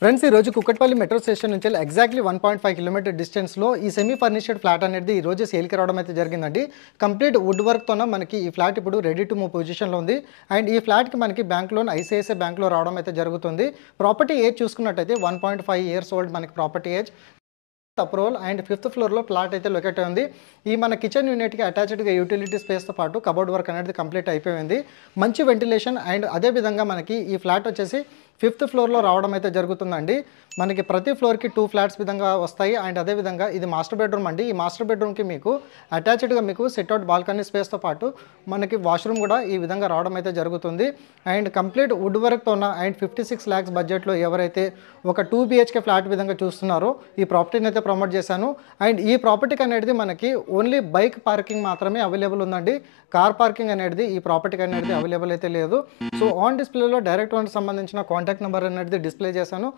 Friends ఈ రోజు Kukatpally metro station నుంచి ఎగ్జాక్ట్లీ 1.5 కిలోమీటర్ డిస్టెన్స్లో ఈ సెమీ ఫర్నిష్డ్ ఫ్లాట్ అనేది ఈ రోజు సేల్కి రావడం అయితే జరిగిందండి. కంప్లీట్ వుడ్ వర్క్తోన మనకి ఈ ఫ్లాట్ ఇప్పుడు రెడీ టు మూవ్ పొజిషన్లో ఉంది. అండ్ ఈ ఫ్లాట్కి మనకి బ్యాంక్ లోన్ ఐసిఐసిఐ బ్యాంక్లో రావడం అయితే జరుగుతుంది. ప్రాపర్టీ ఏజ్ చూసుకున్నట్టయితే 1.5 ఇయర్స్ ఓల్డ్ మనకి property age approval and fifth ఫ్లోర్లో ప్లాట్ అయితే లొకేట్ అయింది. ఈ మన కిచెన్ యూనిట్కి అటాచ్డ్గా యూటిలిటీ స్పేస్తో పాటు కబోర్డ్ వర్క్ అనేది కంప్లీట్ అయిపోయింది. మంచి వెంటిలేషన్ అండ్ అదేవిధంగా మనకి ఈ ఫ్లాట్ వచ్చేసి ఫిఫ్త్ ఫ్లోర్లో రావడం అయితే జరుగుతుందండి. మనకి ప్రతి ఫ్లోర్కి 2 ఫ్లాట్స్ విధంగా వస్తాయి. అండ్ అదేవిధంగా ఇది మాస్టర్ బెడ్రూమ్ అండి. ఈ మాస్టర్ బెడ్రూమ్కి మీకు అటాచ్డ్గా మీకు సిట్అవుట్ బాల్కనీ స్పేస్తో పాటు మనకి వాష్రూమ్ కూడా ఈ విధంగా రావడం అయితే జరుగుతుంది. అండ్ కంప్లీట్ వుడ్ వర్క్తో ఉన్న అండ్ 56 lakhs బడ్జెట్లో ఎవరైతే ఒక 2 BHK ఫ్లాట్ విధంగా చూస్తున్నారో ఈ ప్రాపర్టీని అయితే ప్రమోట్ చేశాను. అండ్ ఈ ప్రాపర్టీకి అనేది మనకి ఓన్లీ బైక్ పార్కింగ్ మాత్రమే అవైలబుల్ ఉందండి. కార్ పార్కింగ్ అనేది ఈ ప్రాపర్టీకి అనేది అవైలబుల్ అయితే లేదు. సో ఆన్ డిస్ప్లేలో డైరెక్ట్ ఓనర్ సంబంధించిన కాంటాక్ట్ నెంబర్ అనేది డిస్ప్లే చేశాను.